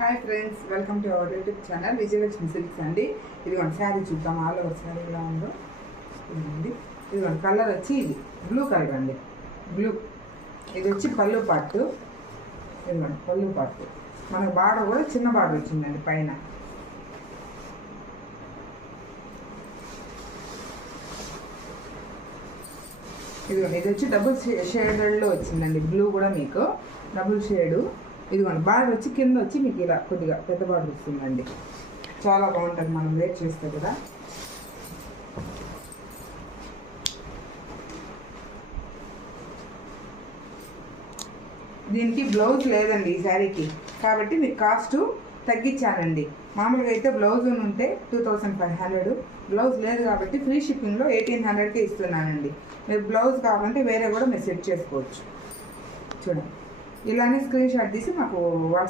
Hi friends, welcome to our YouTube channel Vijayalakshmi silks అండి. ఇదిగోండి శారీ చూద్దాం, ఆల్ ఓవర్ శారీ ఎలా ఉందో. ఇదిగోండి కలర్ వచ్చి ఇది బ్లూ కలర్ అండి, బ్లూ. ఇది వచ్చి పళ్ళు పార్ట్. ఇదిగోండి పళ్ళు పార్ట్. మనకు బార్డర్ కూడా చిన్న బార్డర్ వచ్చిందండి పైన. ఇదిగోండి ఇది వచ్చి డబుల్ షేడెడ్లో వచ్చిందండి, బ్లూ కూడా మీకు డబుల్ షేడు. ఇదిగోండి బార్డర్ వచ్చి కింద వచ్చి మీకు ఇలా కొద్దిగా పెద్ద బార్డర్ వస్తుందండి. చాలా బాగుంటుంది మనం వేర్ చేస్తే కూడా. దీనికి బ్లౌజ్ లేదండి ఈ శారీకి, కాబట్టి మీకు కాస్ట్ తగ్గించానండి. మామూలుగా అయితే బ్లౌజ్ ఉంటే 2500, బ్లౌజ్ లేదు కాబట్టి ఫ్రీ షిప్పింగ్లో 1800కే ఇస్తున్నానండి. మీరు బ్లౌజ్ కావాలంటే వేరే కూడా మీరు సెట్ చేసుకోవచ్చు. చూడండి, ఇలానే స్క్రీన్ షాట్ తీసి మాకు వాట్సాప్